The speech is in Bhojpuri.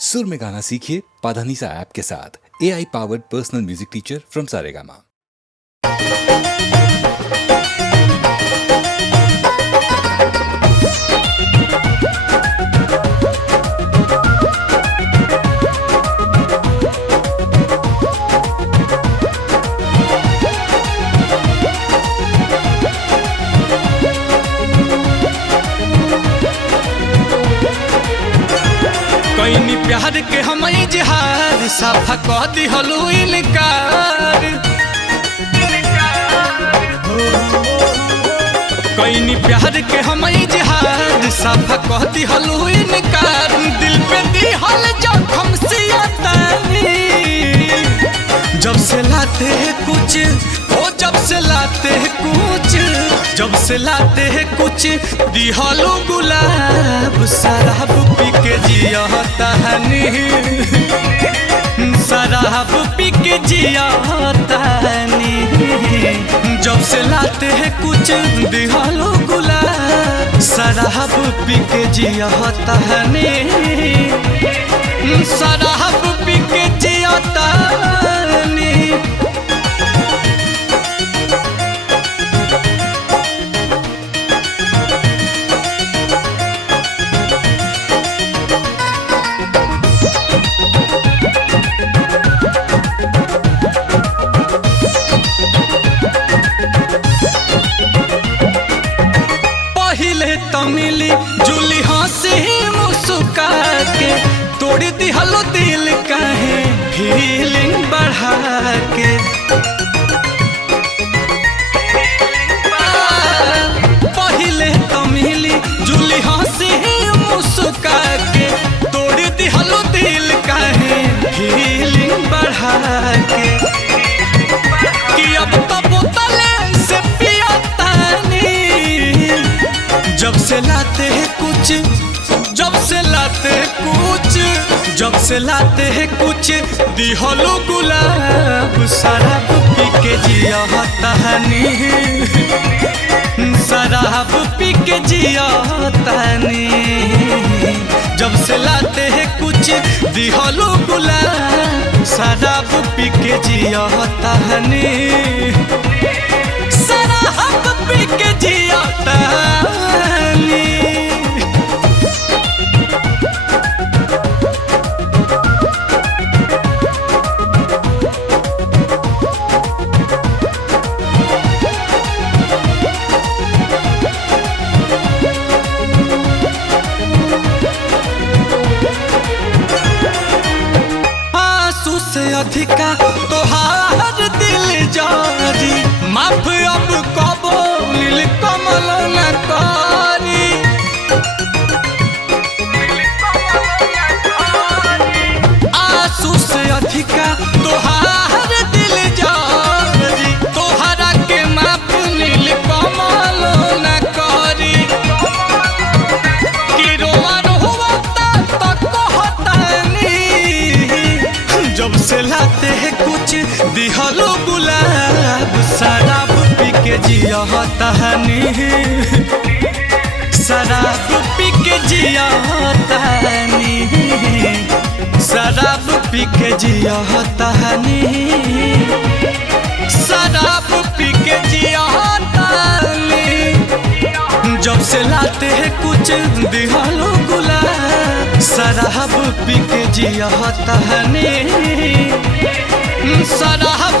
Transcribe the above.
सुर में गाना सीखिए पाधानीसा ऐप के साथ। AI powered personal music teacher from Saregama. कईनी प्यार के हम इजहार साफा कह दिहलू इनकार। कईनी प्यार के हम इजहार साफा कह दिहलू इनकार। दिल पे दिहल जखम सियातानी जब से लाते हैं कुछ ओ जब से लाते हैं कुछ जब से लाते हैं कुछ दिहलो गुलाब शराब पी के जिया तहनी शराब पी के जिया तहनी जब से लाते हैं कुछ दिहलो गुलाब शराब पी के जिया तहनी शराब पी के जिया तहनी। तमिली जुली हंसी मुस्का के तोड़ दिहलो दिल काहे फीलिंग बढ़ा के। पहले तमिली जुली हंसी मुस्का के तोड़ दिहलो दिल काहे फीलिंग बढ़ा के। कि अब तो बोतले से पिया तानी जब से लाते हैं कुछ जब से लाते हैं कुछ जब से लाते हैं कुछ दिहलो गुलाब शराब पी के जिया तहनी शराब पी के जिया तहनी जब से लाते हैं कुछ दिहलो गुलाब शराब पी के जिया तहनी शराब पी के जिया तहनी। आंसू से अधिका तोहार दिल जारी माफ अब कबो नील कमल न करी। आंसू से अधिका तोहार दिल जारी तोहरा के माफ नील कमल न करी। कि रोवा रोवा तक कहतानी जब से लाते हैं कुछ दिहलो गुलाब शराब पी के जिया तहनी शराब पी के जिया तहनी शराब पी के जिया तहनी शराब पी के जिया तहनी जब से लाते हैं कुछ दिहलो गुलाब शराब पी के जिया तहनी शराब